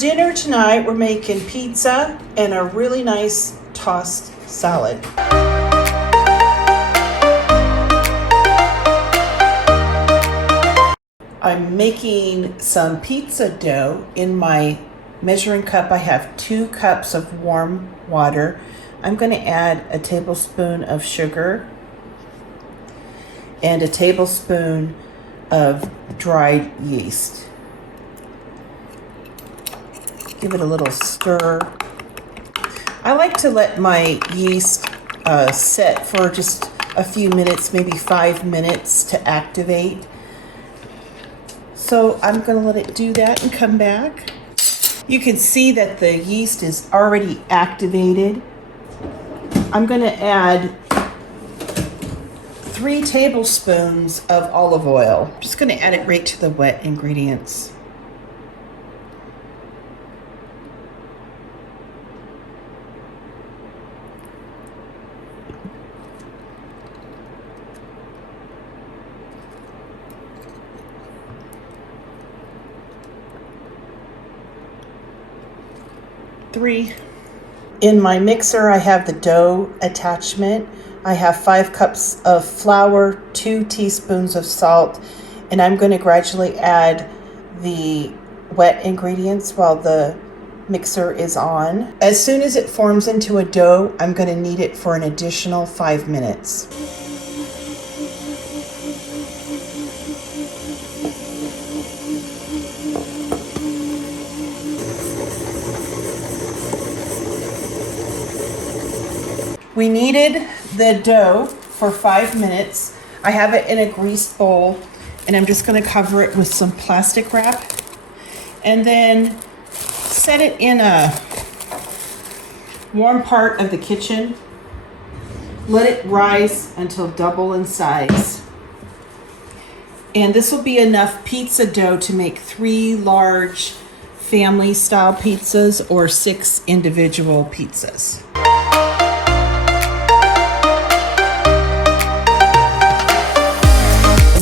dinner tonight, we're making pizza and a really nice tossed salad. I'm making some pizza dough. In my measuring cup, I have 2 cups of warm water. I'm going to add a tablespoon of sugar and a tablespoon of dried yeast. Give it a little stir. I like to let my yeast set for just a few minutes, maybe 5 minutes to activate. So I'm going to let it do that and come back. You can see that the yeast is already activated. I'm going to add 3 tablespoons of olive oil. I'm just going to add it right to the wet ingredients. In my mixer, I have the dough attachment. I have 5 cups of flour, 2 teaspoons of salt, and I'm going to gradually add the wet ingredients while the mixer is on. As soon as it forms into a dough, I'm going to knead it for an additional 5 minutes. We kneaded the dough for 5 minutes. I have it in a greased bowl, and I'm just going to cover it with some plastic wrap and then set it in a warm part of the kitchen. Let it rise until double in size. And this will be enough pizza dough to make 3 large family style pizzas or 6 individual pizzas.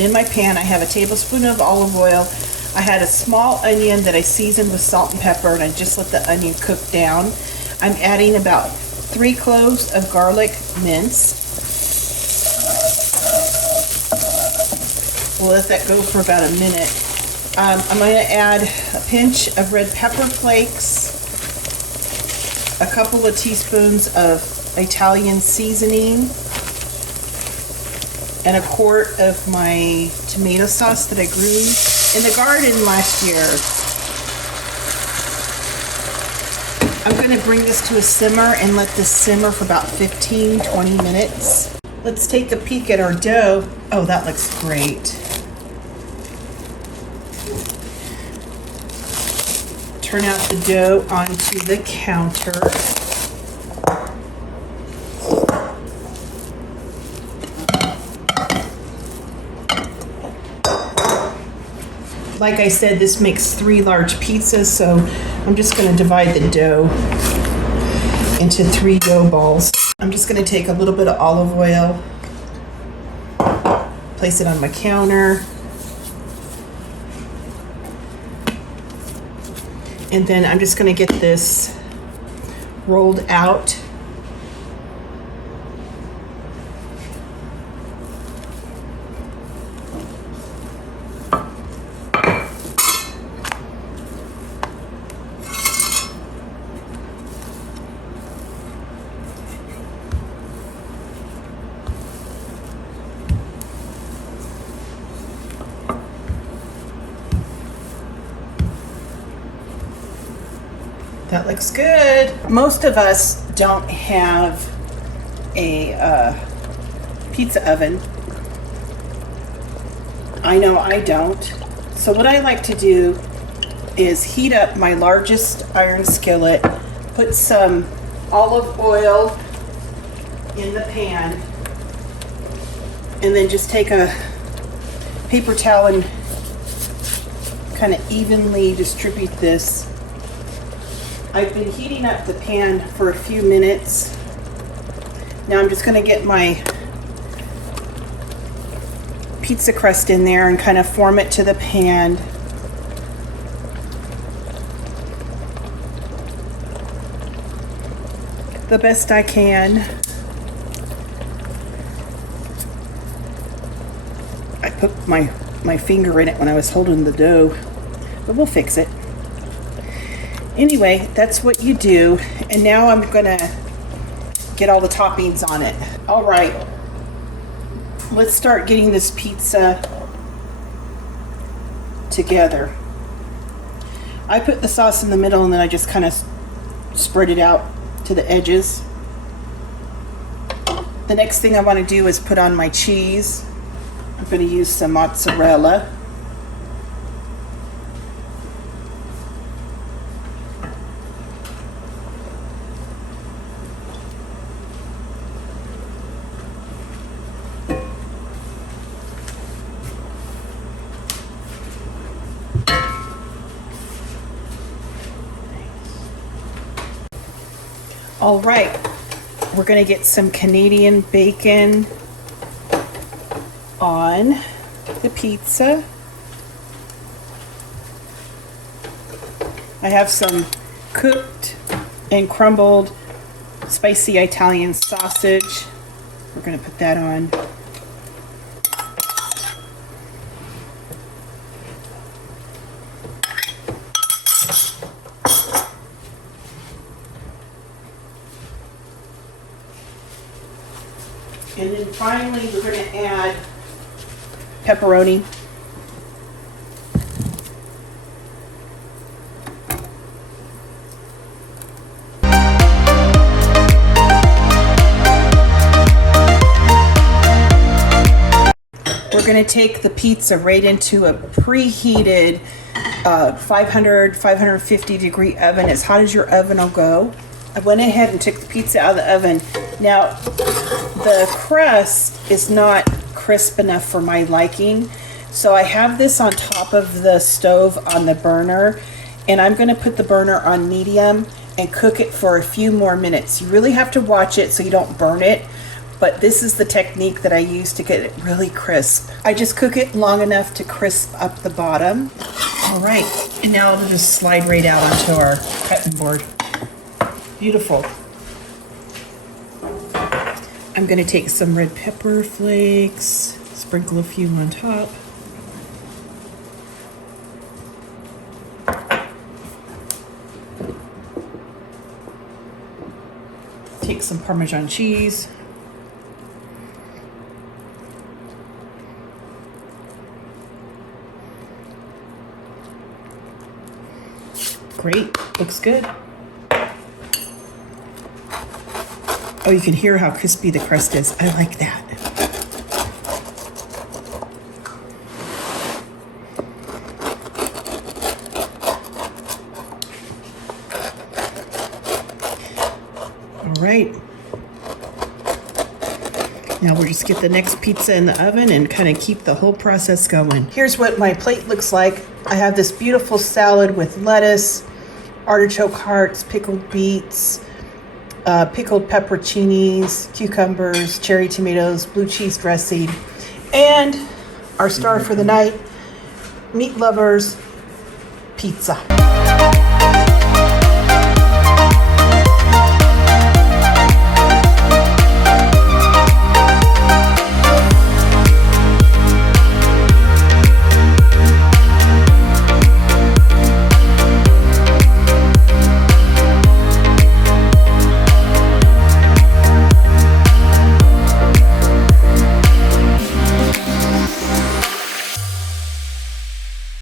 In my pan, I have a tablespoon of olive oil. I had a small onion that I seasoned with salt and pepper, and I just let the onion cook down. I'm adding about 3 cloves of garlic minced. We'll let that go for about a minute. I'm going to add a pinch of red pepper flakes, a couple of teaspoons of Italian seasoning, and a quart of my tomato sauce that I grew in the garden last year. I'm going to bring this to a simmer and let this simmer for about 15-20 minutes. Let's take a peek at our dough. Oh, that looks great. Turn out the dough onto the counter. Like I said, this makes 3 large pizzas, so I'm just going to divide the dough into 3 dough balls. I'm just going to take a little bit of olive oil, place it on my counter, and then I'm just going to get this rolled out. That looks good. Most of us don't have a pizza oven. I know I don't. So what I like to do is heat up my largest iron skillet, put some olive oil in the pan, and then just take a paper towel and kind of evenly distribute this. I've been heating up the pan for a few minutes. Now I'm just going to get my pizza crust in there and kind of form it to the pan. the best I can. I put my finger in it when I was holding the dough, but we'll fix it. Anyway, that's what you do. And now I'm gonna get all the toppings on it. All right, let's start getting this pizza together. I put the sauce in the middle and then I just kind of spread it out to the edges. The next thing I want to do is put on my cheese. I'm going to use some mozzarella. All right, we're going to get some Canadian bacon on the pizza. I have some cooked and crumbled spicy Italian sausage. We're going to put that on. And then finally, we're going to add pepperoni. We're going to take the pizza right into a preheated 550 degree oven, as hot as your oven will go. I went ahead and took the pizza out of the oven. Now, the crust is not crisp enough for my liking, so I have this on top of the stove on the burner, and I'm going to put the burner on medium and cook it for a few more minutes. You really have to watch it so you don't burn it, but this is the technique that I use to get it really crisp. I just cook it long enough to crisp up the bottom. All right, and now it'll just slide right out onto our cutting board. Beautiful. I'm going to take some red pepper flakes, sprinkle a few on top. Take some Parmesan cheese. Great, looks good. Oh, you can hear how crispy the crust is. I like that. All right. Now we'll just get the next pizza in the oven and kind of keep the whole process going. Here's what my plate looks like. I have this beautiful salad with lettuce, artichoke hearts, pickled beets, pickled pepperoncinis, cucumbers, cherry tomatoes, blue cheese dressing, and our star for the night, meat lovers, pizza.